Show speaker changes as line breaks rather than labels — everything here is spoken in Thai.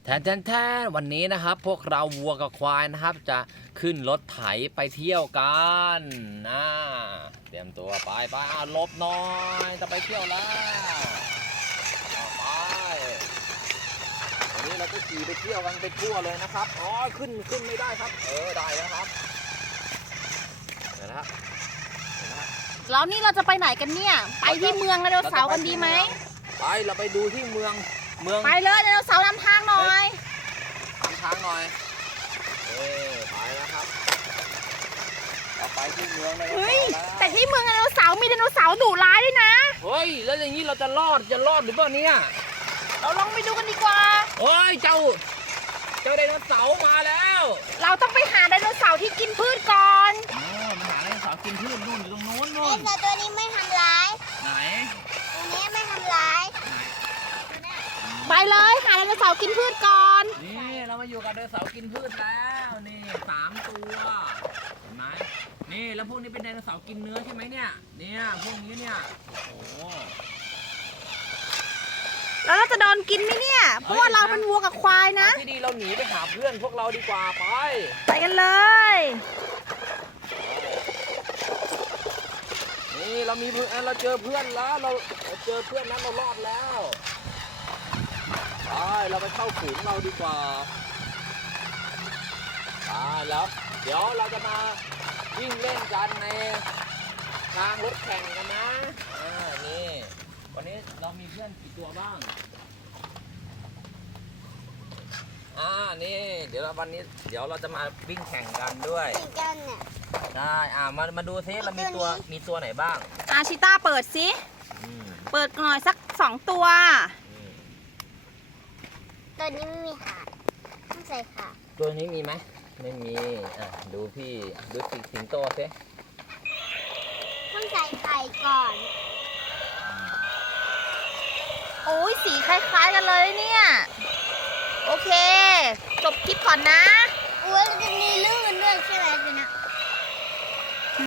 แทนวันนี้นะครับพวกเราวัวกับควายนะครับจะขึ้นรถไถไปเที่ยวกันนะเตรียมตัวไปลบหน่อยจะไปเที่ยวแล้วไปวันนี้เราก็ขี่ไปเที่ยวกันไปทั่วเลยนะครับอ๋อขึ้นไม่ได้ครับได้แล้วครับเห็นแล้ว
แล้วนี่เราจะไปไหนกันเนี่ยไปที่เมืองไดโนเสาร์กันดีไหม
ไปเราไปดูที่เมือง
ไปเลยไดโนเสาร์นำทางหน่อย
ไปแล้วครับเราไปที่เมืองไดโนเสาร์แล้ว
แต่ที่เมืองไดโนเสาร์มีไดโนเสาร์ดุร้ายด้วยนะ
เฮ้ยแล้วอย่างนี้เราจะรอดหรือเปล่าเนี่ย
เราลองไปดูกันดีกว่า
เฮ้ยเจ้าไดโนเสาร์มาแล้ว
เราต้องไปหาไดโนเสาร์ที่กินพืชก่อน
มาหาไดโนเสาร์กินพืชนู่นอยู่ตรงโน้น
แต่ตัวนี้ไม่ทำร้าย
ไหน
ตัวนี้ไม่ทำร้าย
ไปเลยหาไดโนเสาร์กินพืชก่อน
นี่เรามาอยู่กับไดโนเสาร์กินพืชแล้วนี่3 ตัวเห็นไหมนี่แล้วพวกนี้เป็นไดโนเสาร์กินเนื้อใช่ไหมเนี่ยพวกนี้เนี่ยโอ้
แล้วเราจะโดนกินไหมเนี่ยเพราะว่าเราเป็นวัวกับควายนะ
ที่ดีเราหนีไปหาเพื่อนพวกเราดีกว่า
ไปกันเลย
นี่เรามีเพื่อนเราเจอเพื่อนแล้วเราเจอเพื่อนนั้นเรารอดแล้วไปเราไปเข้าฝูงเราดีกว่าแล้วเดี๋ยวเราจะมาวิ่งเล่นกันในทางรถแข่งกันนะนี่วันนี้เรามีเพื่อนกี่ตัวบ้างนี่เดี๋ยววันนี้เราจะมาวิ่งแข่งกันด้วย
กันเนี่ย
ได้มาดูซิเรามีตัวไหนบ้าง
ชิต้าเปิดซิเปิดหน่อยสัก2 ตัว
ตัวนี้ไม่มีขาต้องใส่ขา
ตัวนี้มีไหมไม่มีดูพี่ดูสิงโตซิ
ต้องใส่ไข่ก่อน
โอ้ยสีคล้ายๆกันเลยเนี่ยโอเคจบคลิปก่อนนะ
อุ้ยจะมีลื่นด้วยใช่ไหมจ๊ะ